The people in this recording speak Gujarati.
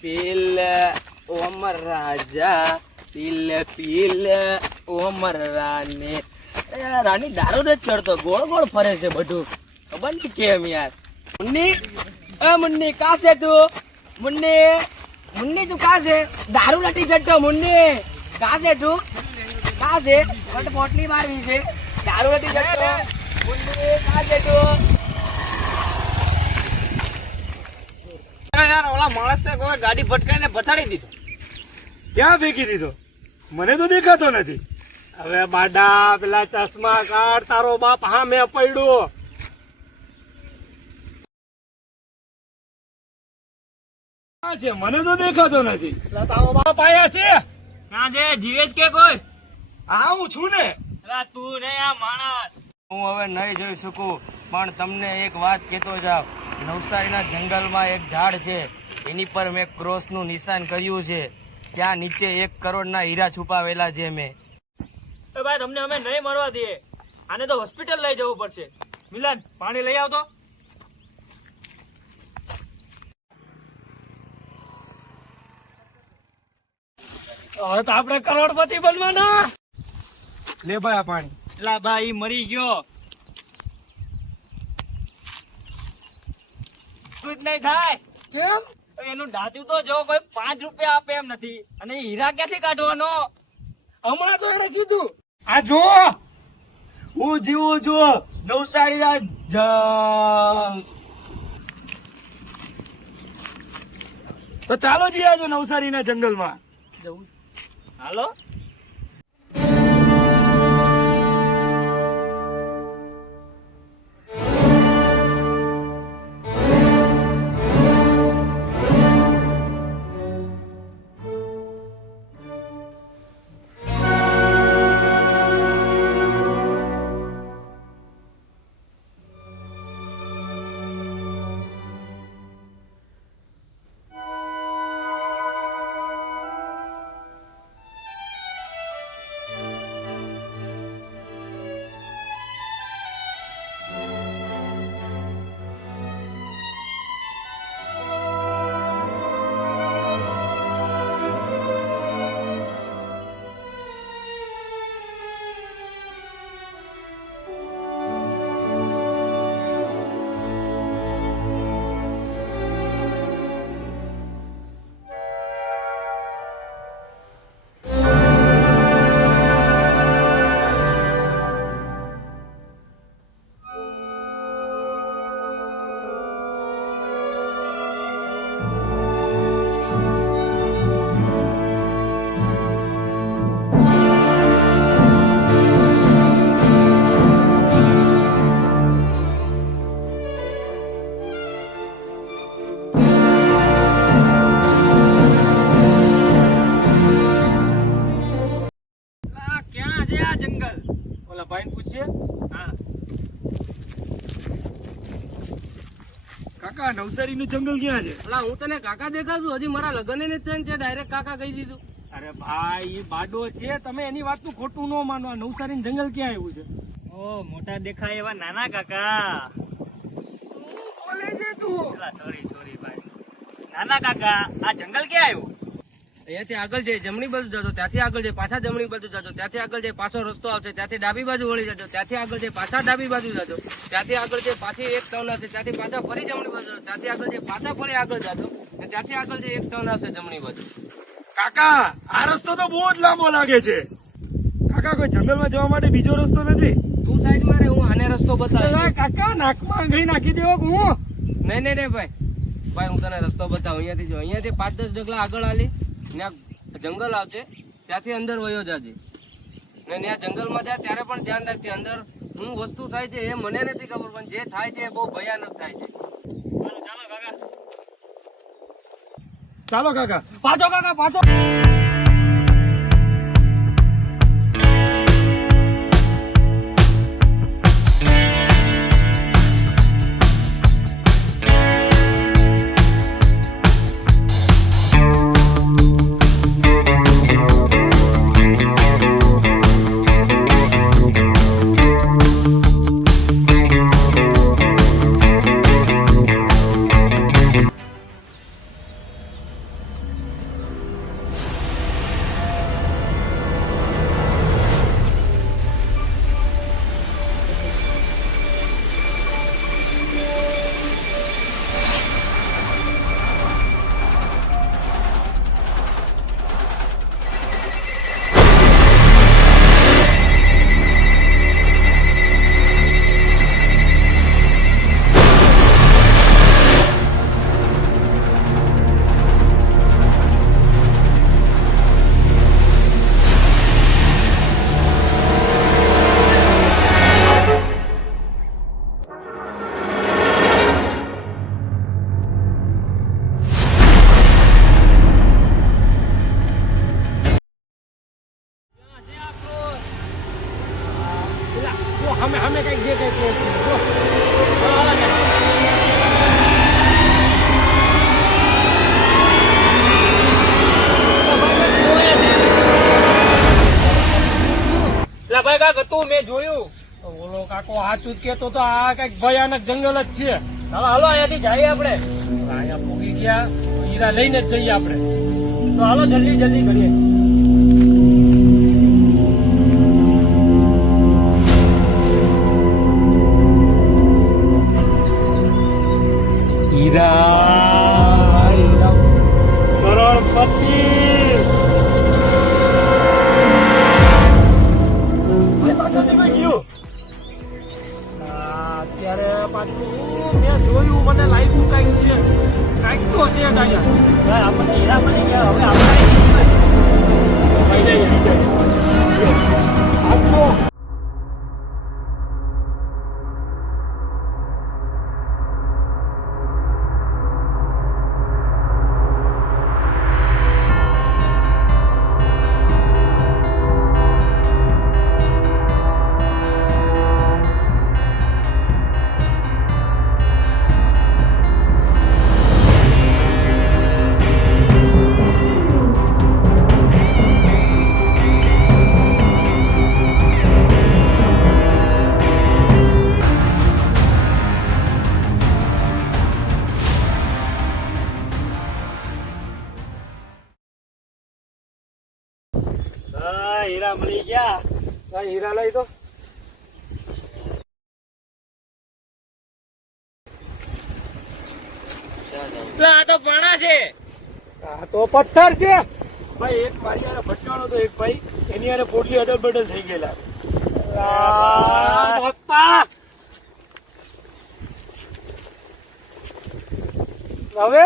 પીલે ઓમર રાજા પીલે ઓમર રાની. રાની દારૂ જ ચડતો ગોળ ગોળ ફરે છે બધું ખબર નહીં કેમ યાર. મુન્ની મુન્ની કા છે તું? મુન્ની તું કા છે? દારૂ નથી ચડતો મુન્ની. કા છે તું? કા છે? બટ પોટલી મારવી છે. દારૂ નથી ચડતો મુન્ની. કા છે તું? યાર ઓલા માણસ ને કોઈ ગાડી ભટકાઈને બતાડી દીધો. ક્યાં ફેંકી દીધો? મને તો દેખાતો નથી. હવે બાડા પેલા ચશ્મા કાઢ, તારો બાપ હા મેં પડ્યો. છે મને તો દેખાતો નથી. તારો બાપ આયા છે? ક્યાં છે? જીવેશ કે કોઈ? હા હું છું ને. તું ને આ માણસ. હું હવે નહીં જોઈ શકું પણ તમને એક વાત કહેતો જાવ. નવસારીના જંગલમાં એક ઝાડ છે એની પર મેં ક્રોસનું નિશાન કર્યું છે. ત્યાં નીચે 1 કરોડના હીરા છુપાવેલા છે મેં. ભાઈ તમને અમે નહીં મરવા દઈએ. આને તો હોસ્પિટલ લઈ જવું પડશે. મિલન પાણી લઈ આવતો. હવે તો આપણે કરોડપતિ બનવાના. લે ભાઈ આ પાણી. એલા ભાઈ મરી ગયો. કુછ નહીં થાય. કેમ? એનું ધાતું તો જો કોઈ 5 રૂપિયા આપે એમ નથી. અને હીરા ક્યાંથી કાઢવાનો? હમણાં તો એને કીધું. આ જો હું જીવું છું નવસારીના તો ચાલો જઈએ આજે નવસારીના જંગલમાં. જવું. હાલો. ભાઈને પૂછીએ. હા કાકા નવસારીનું જંગલ ક્યાં છે? અલા હું તને કાકા દેખાડું. હજી મારા લગ્ન ને થયા ત્યાં ડાયરેક્ટ કાકા કહી દીધું. અરે ભાઈ એ બાડો છે. તમે એની વાતનું ખોટું ન માનો. આ નવસારીનું જંગલ ક્યાં આવ્યું છે? ઓ મોટા દેખાય એવા નાના કાકા. બોલે છે તું? સોરી ભાઈ. નાના કાકા આ જંગલ ક્યાં આવ્યું? અહીંયાથી આગળ જાય જમણી બાજુ જતો, ત્યાંથી આગળ જાય પાછા જમણી બાજુ જતો, ત્યાંથી આગળ જાય પાછો રસ્તો આવશે, ત્યાંથી ડાબી બાજુ વળી જતો, ત્યાંથી આગળ જાય પાછા ડાબી બાજુ જતો, ત્યાંથી આગળ જાય પાછી 1 ટર્ન આવશે, ત્યાંથી પાછા ફરી જમણી બાજુ, ત્યાંથી આગળ જાય પાછા ફરી આગળ જતો, અને ત્યાંથી આગળ જાય 1 ટર્ન આવશે જમણી બાજુ. કાકા આ રસ્તો તો બહુ જ લાંબો લાગે છે. કાકા કોઈ જંગલમાં જવા માટે બીજો રસ્તો નથી? તું સાઈડ માં રે, હું આને રસ્તો બતાવું. કાકા નાકમાં આંગળી નાખી દેવો કે હું? નહીં ભાઈ હું તને રસ્તો બતાવું. અહીંયાથી જો, અહીંયાથી 5-10 ડગલા આગળ આલી ત્યાં જંગલ આવશે, ત્યાંથી અંદર વયો જાજે. ને ત્યાં જંગલમાં જાય ત્યારે પણ ધ્યાન રાખજે. અંદર શું વસ્તુ થાય છે એ મને નથી ખબર, પણ જે થાય છે એ બહુ ભયાનક થાય છે. ચાલો કાકા. પાછો કાકા પાછો. અમે કઈક દેખાય તો જો. લા ભાઈ કાક હતું મેં જોયું. ઓલો કાકો સાચું જ કેતો તો આ કઈક ભયાનક જંગલ જ છે. હાલો હાલો અહીંયાથી જઈએ આપણે. અહીંયા પૂગી ગયા તો હીરા લઈને જ જઈએ આપણે. તો હાલો જલ્દી જલ્દી કરીએ. હીરા કરોડપતિ. અત્યારે પાછું મેં જોયું મને લાગ્યું કઈક છે કઈક તો છે જ અહીંયા. આપણને હીરા મળી ગયા હવે આપણે ભાઈ જઈએ આટલો હીરા મળી ગયા. હીરા લઈ તો. આ તો પાણા છે. આ તો પથ્થર છે. ભાઈ એક મારી યાર ભટકાણો તો એક ભાઈ એની યાર પોટલી અડલ બડલ થઈ ગયેલા. બાપા હવે